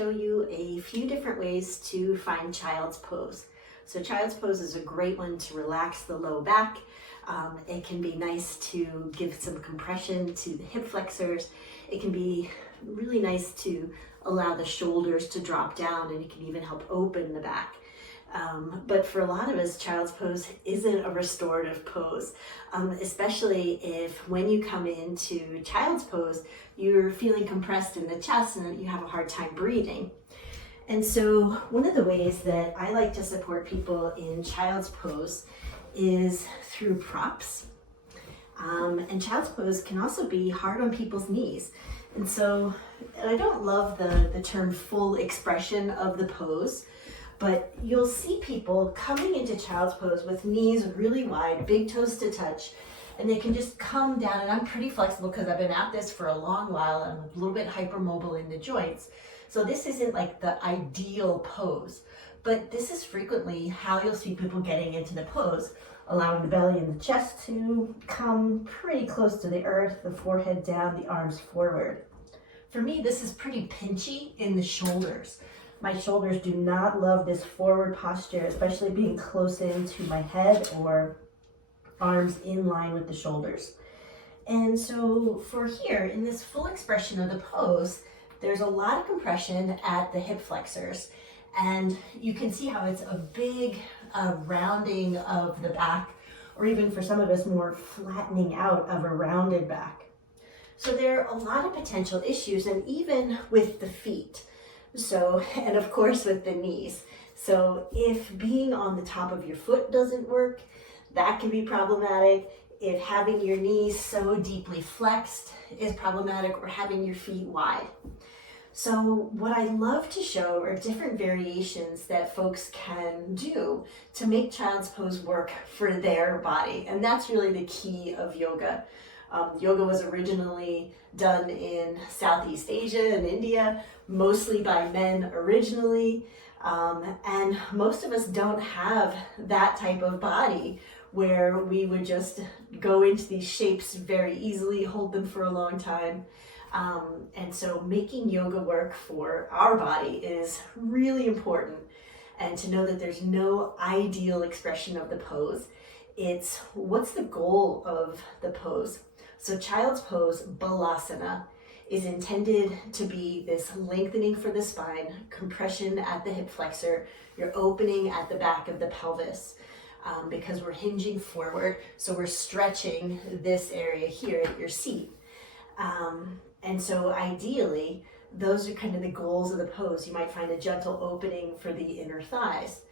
show you a few different ways to find child's pose. So child's pose is a great one to relax the low back. It can be nice to give some compression to the hip flexors. It can be really nice to allow the shoulders to drop down, and it can even help open the back. But for a lot of us, child's pose isn't a restorative pose, especially if when you come into child's pose, you're feeling compressed in the chest and you have a hard time breathing. And so one of the ways that I like to support people in child's pose is through props. And child's pose can also be hard on people's knees. And so I don't love the term full expression of the pose, but you'll see people coming into child's pose with knees really wide, big toes to touch, and they can just come down. And I'm pretty flexible because I've been at this for a long while. I'm a little bit hypermobile in the joints. So this isn't like the ideal pose, but this is frequently how you'll see people getting into the pose, allowing the belly and the chest to come pretty close to the earth, the forehead down, the arms forward. For me, this is pretty pinchy in the shoulders. My shoulders do not love this forward posture, especially being close into my head or arms in line with the shoulders. And so for here, in this full expression of the pose, there's a lot of compression at the hip flexors. And you can see how it's a big rounding of the back, or even for some of us, more flattening out of a rounded back. So there are a lot of potential issues, and even with the feet. So, and of course with the knees. So if being on the top of your foot doesn't work, that can be problematic. If having your knees so deeply flexed is problematic, or having your feet wide. So what I love to show are different variations that folks can do to make child's pose work for their body. And that's really the key of yoga. Yoga was originally done in Southeast Asia and India, mostly by men originally. And most of us don't have that type of body where we would just go into these shapes very easily, hold them for a long time. And so making yoga work for our body is really important. And to know that there's no ideal expression of the pose. It's what's the goal of the pose. So child's pose, balasana, is intended to be this lengthening for the spine, compression at the hip flexor, you're opening at the back of the pelvis. Because we're hinging forward, so we're stretching this area here at your seat. And so ideally, those are kind of the goals of the pose. You might find a gentle opening for the inner thighs.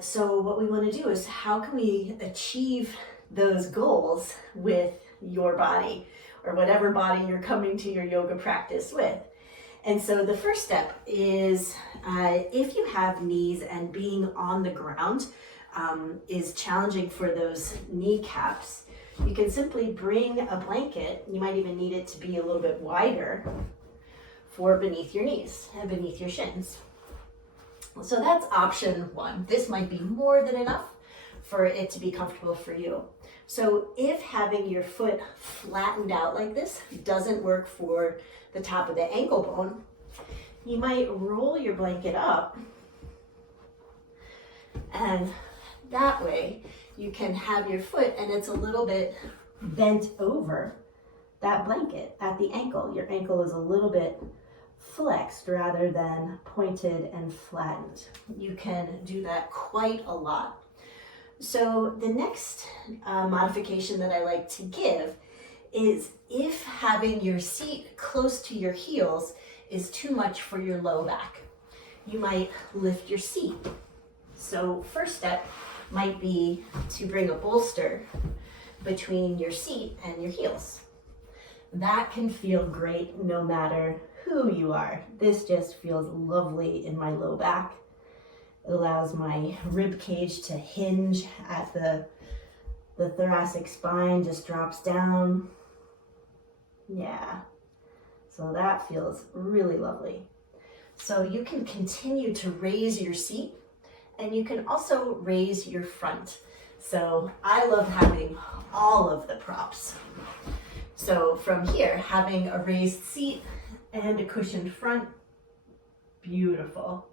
So what we want to do is, how can we achieve those goals with your body, or whatever body you're coming to your yoga practice with? And so the first step is, if you have knees and being on the ground is challenging for those kneecaps, you can simply bring a blanket. You might even need it to be a little bit wider for beneath your knees and beneath your shins. So that's option one. This might be more than enough for it to be comfortable for you. So if having your foot flattened out like this doesn't work for the top of the ankle bone, you might roll your blanket up, and that way you can have your foot and it's a little bit bent over that blanket at the ankle. Your ankle is a little bit flexed rather than pointed and flattened. You can do that quite a lot. So the next modification that I like to give is, if having your seat close to your heels is too much for your low back, you might lift your seat. So first step might be to bring a bolster between your seat and your heels. That can feel great no matter who you are. This just feels lovely in my low back. It allows my rib cage to hinge at the thoracic spine, just drops down. Yeah, so that feels really lovely. So you can continue to raise your seat, and you can also raise your front. So I love having all of the props. So from here, having a raised seat and a cushioned front, Beautiful.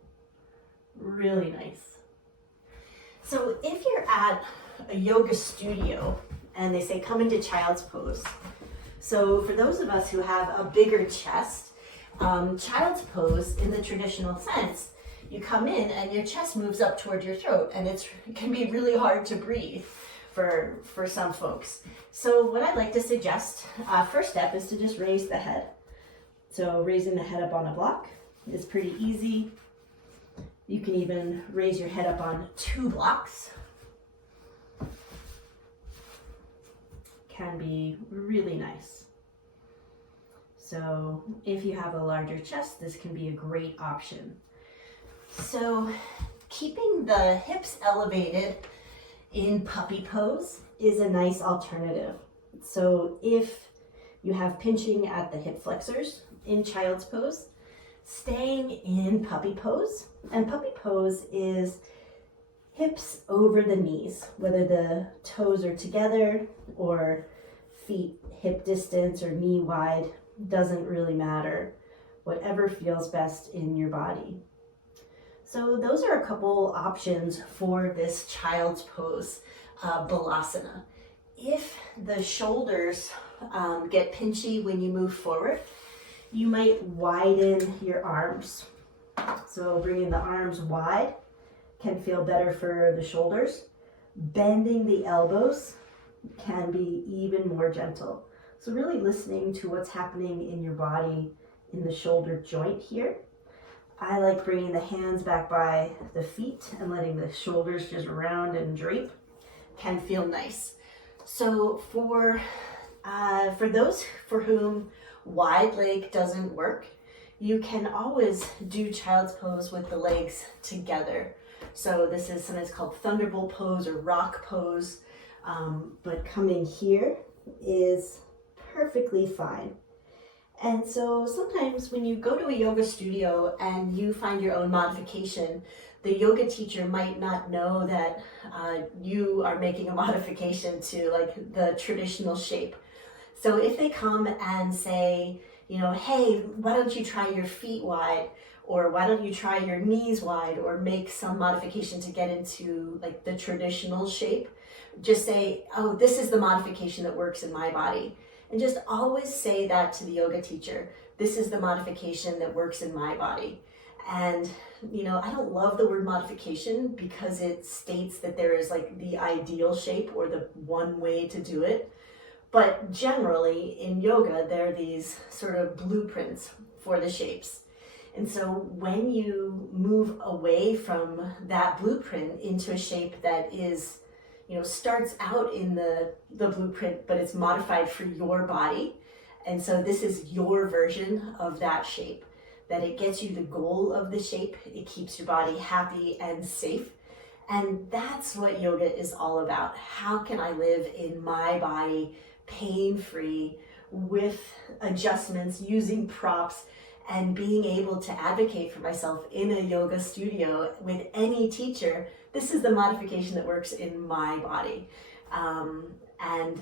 Really nice. So if you're at a yoga studio and they say come into child's pose, so for those of us who have a bigger chest, child's pose in the traditional sense, you come in and your chest moves up toward your throat, and it can be really hard to breathe for some folks. So what I'd like to suggest, first step is to just raise the head. So raising the head up on a block is pretty easy. You can even raise your head up on 2 blocks. Can be really nice. So if you have a larger chest, this can be a great option. So keeping the hips elevated in puppy pose is a nice alternative. So if you have pinching at the hip flexors in child's pose, staying in puppy pose, and puppy pose is hips over the knees, whether the toes are together or feet hip distance or knee wide, doesn't really matter. Whatever feels best in your body. So those are a couple options for this child's pose, balasana. If the shoulders get pinchy when you move forward, you might widen your arms. So bringing the arms wide can feel better for the shoulders. Bending the elbows can be even more gentle. So really listening to what's happening in your body in the shoulder joint here. I like bringing the hands back by the feet and letting the shoulders just round and drape. Can feel nice. So for those for whom wide leg doesn't work, you can always do child's pose with the legs together. So this is sometimes called thunderbolt pose or rock pose, but coming here is perfectly fine. And so sometimes when you go to a yoga studio and you find your own modification, the yoga teacher might not know that you are making a modification to like the traditional shape. So if they come and say, you know, hey, why don't you try your feet wide, or why don't you try your knees wide, or make some modification to get into like the traditional shape, just say, oh, this is the modification that works in my body. And just always say that to the yoga teacher. This is the modification that works in my body. And, you know, I don't love the word modification because it states that there is like the ideal shape or the one way to do it. But generally in yoga, there are these sort of blueprints for the shapes. And so when you move away from that blueprint into a shape that is, you know, starts out in the blueprint, but it's modified for your body. And so this is your version of that shape, that it gets you the goal of the shape. It keeps your body happy and safe. And that's what yoga is all about. How can I live in my body pain-free with adjustments, using props, and being able to advocate for myself in a yoga studio with any teacher? This is the modification that works in my body. And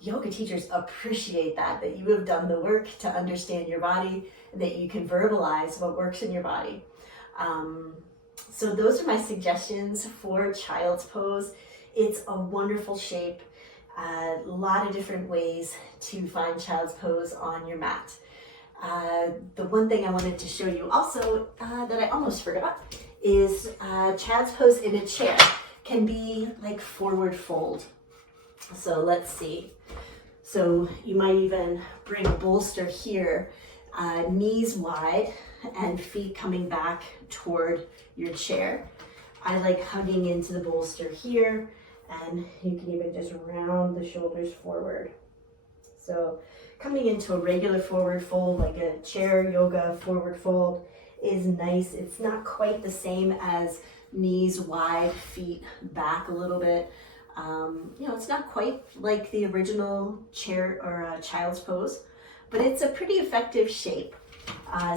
yoga teachers appreciate that you have done the work to understand your body, and that you can verbalize what works in your body. So those are my suggestions for child's pose. It's a wonderful shape. A lot of different ways to find child's pose on your mat. The one thing I wanted to show you also that I almost forgot is child's pose in a chair can be like forward fold. So let's see. So you might even bring a bolster here, knees wide and feet coming back toward your chair. I like hugging into the bolster here, and you can even just round the shoulders forward. So coming into a regular forward fold, like a chair yoga forward fold, is nice. It's not quite the same as knees wide, feet back a little bit. You know, it's not quite like the original chair or child's pose, but it's a pretty effective shape.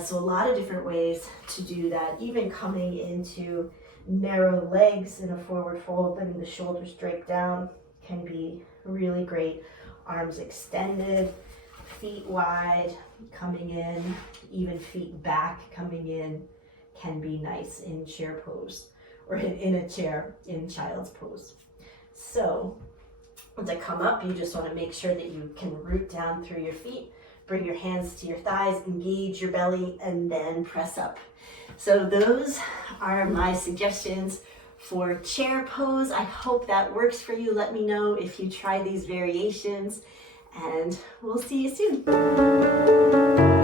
So a lot of different ways to do that, even coming into narrow legs in a forward fold, letting the shoulders drape down can be really great. Arms extended, feet wide, coming in, even feet back, coming in, can be nice in chair pose, or in a chair in child's pose. So to come up, you just want to make sure that you can root down through your feet, bring your hands to your thighs, engage your belly, and then press up. So those are my suggestions for chair pose. I hope that works for you. Let me know if you try these variations, and we'll see you soon.